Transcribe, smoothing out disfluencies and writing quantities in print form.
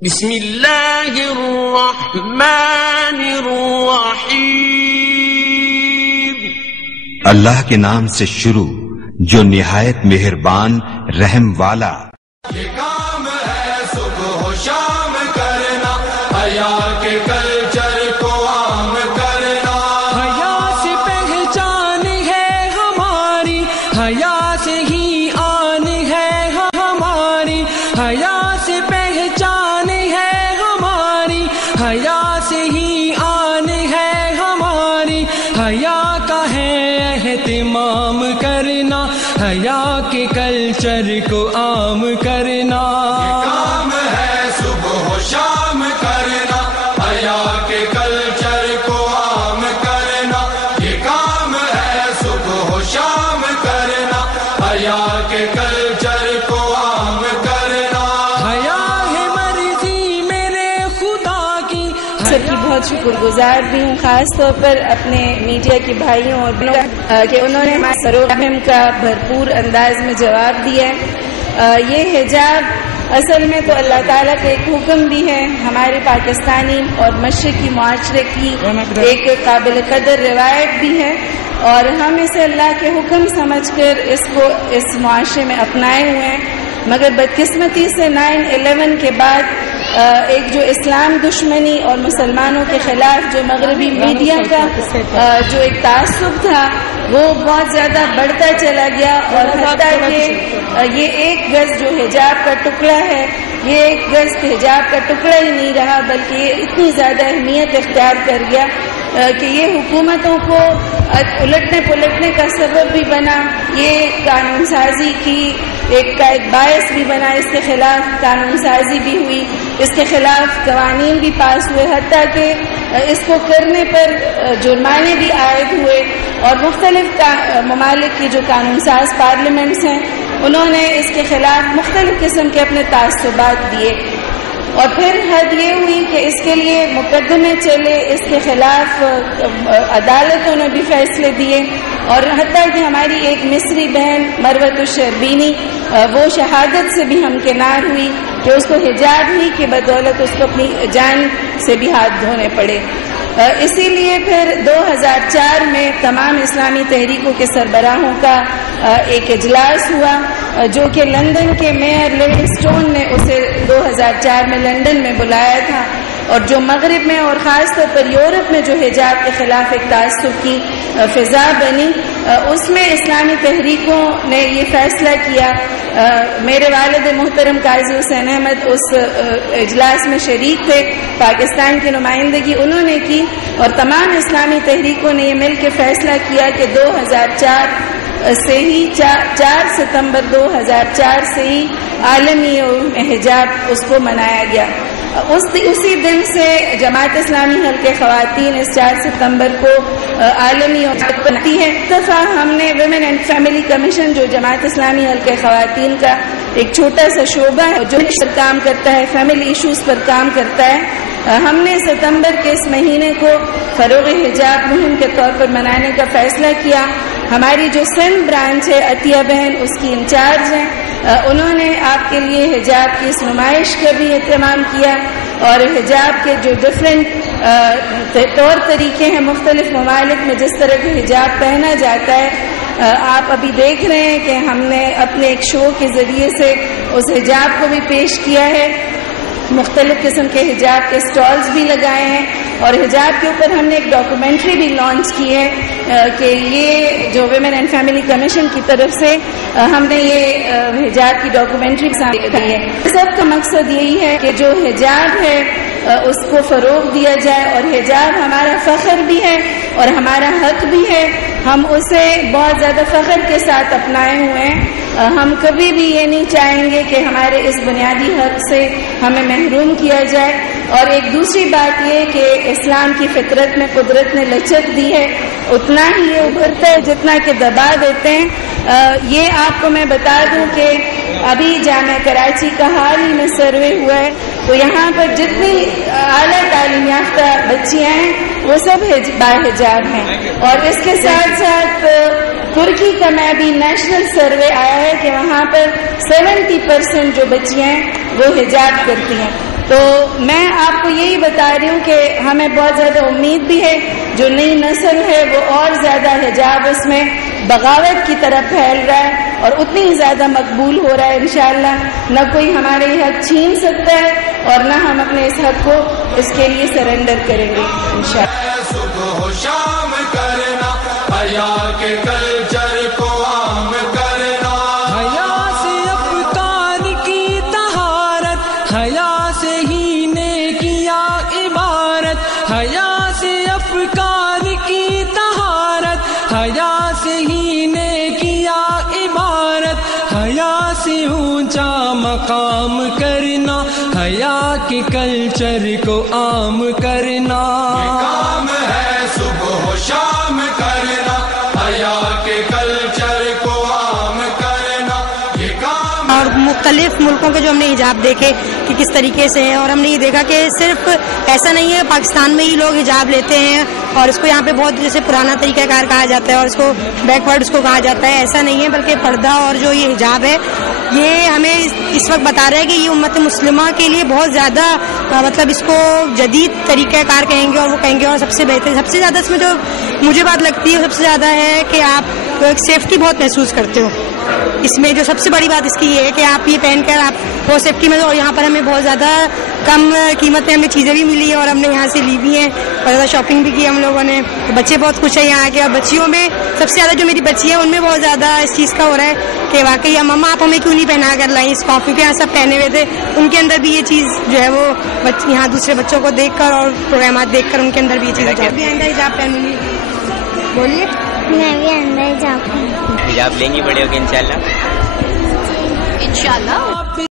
بسم اللہ الرحمن الرحیم. اللہ کے نام سے شروع جو نہایت مہربان رحم والا. یہ کام ہے صبح و شام کرنا، حیا کے کلچر کو عام کرنا. حیا سے پہچان ہے ہماری، حیا سے ہی آن ہے ہماری، حیا سے پہچان ہے ہماری، حیا سے ہی آن ہے ہماری. حیا کا ہے اہتمام کرنا، حیا کے کلچر کو عام کرنا. کام ہے صبح و شام کرنا، حیا کے کلچر کو عام کرنا. یہ کام ہے صبح و شام کرنا، حیا کے کلچر کو عام کرنا. حیا ہے مرضی میرے خدا کی. سب کی بہت شکر گزار بھی ہوں، خاص طور پر اپنے میڈیا کے بھائیوں اور بہنوں کہ انہوں نے سروہم کا بھرپور انداز میں جواب دیا ہے. یہ حجاب اصل میں تو اللہ تعالیٰ کا ایک حکم بھی ہے، ہمارے پاکستانی اور مشرقی معاشرے کی ایک قابل قدر روایت بھی ہے، اور ہم اسے اللہ کے حکم سمجھ کر اس کو اس معاشرے میں اپنائے ہوئے ہیں. مگر بدقسمتی سے 9/11 کے بعد ایک جو اسلام دشمنی اور مسلمانوں کے خلاف جو مغربی میڈیا کا جو ایک تعصب تھا وہ بہت زیادہ بڑھتا چلا گیا، اور حتیٰ کہ یہ ایک گز جو حجاب کا ٹکڑا ہے، یہ ایک گز حجاب کا ٹکڑا ہی نہیں رہا، بلکہ یہ اتنی زیادہ اہمیت اختیار کر گیا کہ یہ حکومتوں کو الٹنے پلٹنے کا سبب بھی بنا، یہ قانون سازی کی ایک باعث بھی بنا، اس کے خلاف قانون سازی بھی ہوئی، اس کے خلاف قوانین بھی پاس ہوئے، حتیٰ کہ اس کو کرنے پر جرمانے بھی عائد ہوئے، اور مختلف ممالک کی جو قانون ساز پارلیمنٹس ہیں انہوں نے اس کے خلاف مختلف قسم کے اپنے تعصبات دیے. اور پھر حد یہ ہوئی کہ اس کے لیے مقدمے چلے، اس کے خلاف عدالتوں نے بھی فیصلے دیے، اور حتیٰ کہ ہماری ایک مصری بہن مروت الشربینی وہ شہادت سے بھی ہمکنار ہوئی کہ اس کو حجاب ہی کی بدولت اس کو اپنی جان سے بھی ہاتھ دھونے پڑے. اسی لیے پھر 2004 میں تمام اسلامی تحریکوں کے سربراہوں کا ایک اجلاس ہوا، جو کہ لندن کے میئر لیونگسٹون نے اسے 2004 میں لندن میں بلایا تھا. اور جو مغرب میں اور خاص طور پر یورپ میں جو حجاب کے خلاف ایک تعصب کی فضا بنی، اس میں اسلامی تحریکوں نے یہ فیصلہ کیا. میرے والد محترم قاضی حسین احمد اس اجلاس میں شریک تھے، پاکستان کی نمائندگی انہوں نے کی، اور تمام اسلامی تحریکوں نے یہ مل کے فیصلہ کیا کہ 2004 سے ہی 4 ستمبر 2004 سے ہی عالمی حجاب اس کو منایا گیا. اسی دن سے جماعت اسلامی حلقے خواتین اس 4 ستمبر کو عالمی بناتی ہے. ایک دفعہ ہم نے ویمن اینڈ فیملی کمیشن جو جماعت اسلامی حلقے خواتین کا ایک چھوٹا سا شعبہ ہے جو اس پر کام کرتا ہے، فیملی ایشوز پر کام کرتا ہے، ہم نے ستمبر کے اس مہینے کو فروغ حجاب مہم کے طور پر منانے کا فیصلہ کیا. ہماری جو سندھ برانچ ہے، عطیہ بہن اس کی انچارج ہیں، انہوں نے آپ کے لیے حجاب کی اس نمائش کا بھی اہتمام کیا، اور حجاب کے جو ڈفرینٹ طور طریقے ہیں مختلف ممالک میں جس طرح کے حجاب پہنا جاتا ہے، آپ ابھی دیکھ رہے ہیں کہ ہم نے اپنے ایک شو کے ذریعے سے اس حجاب کو بھی پیش کیا ہے. مختلف قسم کے حجاب کے سٹالز بھی لگائے ہیں، اور حجاب کے اوپر ہم نے ایک ڈاکومنٹری بھی لانچ کی ہے کہ یہ جو ویمن اینڈ فیملی کمیشن کی طرف سے ہم نے یہ حجاب کی ڈاکومنٹری سامنے دی ہے. سب کا مقصد یہی ہے کہ جو حجاب ہے اس کو فروغ دیا جائے، اور حجاب ہمارا فخر بھی ہے اور ہمارا حق بھی ہے. ہم اسے بہت زیادہ فخر کے ساتھ اپنائے ہوئے ہیں. ہم کبھی بھی یہ نہیں چاہیں گے کہ ہمارے اس بنیادی حق سے ہمیں محروم کیا جائے. اور ایک دوسری بات یہ کہ اسلام کی فطرت میں قدرت نے لچک دی ہے، اتنا ہی یہ ابھرتا ہے جتنا کہ دبا دیتے ہیں. یہ آپ کو میں بتا دوں کہ ابھی جامعہ کراچی کا حال ہی میں سروے ہوا ہے، تو یہاں پر جتنی اعلیٰ تعلیم یافتہ بچیاں ہیں وہ سب باحجاب ہیں. اور اس کے ساتھ ساتھ ترکی کا میں ابھی نیشنل سروے آیا ہے کہ وہاں پر 70% جو بچیاں ہیں وہ حجاب کرتی ہیں. تو میں آپ کو یہی بتا رہی ہوں کہ ہمیں بہت زیادہ امید بھی ہے، جو نئی نسل ہے وہ اور زیادہ حجاب اس میں بغاوت کی طرف پھیل رہا ہے اور اتنی ہی زیادہ مقبول ہو رہا ہے انشاءاللہ. نہ کوئی ہمارے یہ حق چھین سکتا ہے اور نہ ہم اپنے اس حق کو اس کے لیے سرنڈر کریں گے انشاءاللہ. صبح و شام کرنا، حیا کے کلچر کو عام کرنا. حیا سے افکار کی طہارت، حیا سے ہی نیکیاں عبارت، حیا سے افکار کی طہارت، حیا سے ہی نیکیاں عبارت، حیا سے اونچا مقام کرنا، حیا کے کلچر کو عام کرنا. کام ہے صبح و شام کرنا، حیا کے کلچر کو عام کرنا. یہ کام اور مختلف ملکوں کے جو ہم نے حجاب دیکھے کہ کس طریقے سے ہے، اور ہم نے یہ دیکھا کہ صرف ایسا نہیں ہے پاکستان میں ہی لوگ حجاب لیتے ہیں اور اس کو یہاں پہ بہت جیسے پرانا طریقہ کار کہا جاتا ہے اور اس کو بیکورڈ اس کو کہا جاتا ہے، ایسا نہیں ہے، بلکہ پردہ اور جو یہ حجاب ہے یہ ہمیں اس وقت بتا رہا ہے کہ یہ امت مسلمہ کے لیے بہت زیادہ مطلب اس کو جدید طریقہ کار کہیں گے اور وہ کہیں گے. اور سب سے بہتر، سب سے زیادہ اس میں جو مجھے بات لگتی ہے سب سے زیادہ ہے کہ آپ ایک سیفٹی بہت محسوس کرتے ہو. اس میں جو سب سے بڑی بات اس کی یہ ہے کہ آپ یہ پہن کر آپ بہت سیفٹی میں، اور یہاں پر ہمیں بہت زیادہ کم قیمت میں ہمیں چیزیں بھی ملی ہیں اور ہم نے یہاں سے لی بھی ہیں اور زیادہ شاپنگ بھی کی ہم لوگوں نے. بچے بہت خوش ہیں یہاں آ کے، اور بچیوں میں سب سے زیادہ جو میری بچی ہیں ان میں بہت زیادہ اس چیز کا ہو رہا ہے کہ واقعی مما آپ ہمیں کیوں نہیں پہنا کر لائیں اس کو، کیونکہ یہاں سب پہنے ہوئے تھے. ان کے اندر بھی یہ چیز جو ہے وہ یہاں دوسرے بچوں کو دیکھ کر اور پروگرامات دیکھ کر ان کے اندر بھی یہ چیز بھی آئندہ حجاب پہنوں گی. بولیے. میں بھی اندر حجاب حجاب لیں گی بڑے ہوگی انشاءاللہ. انشاءاللہ.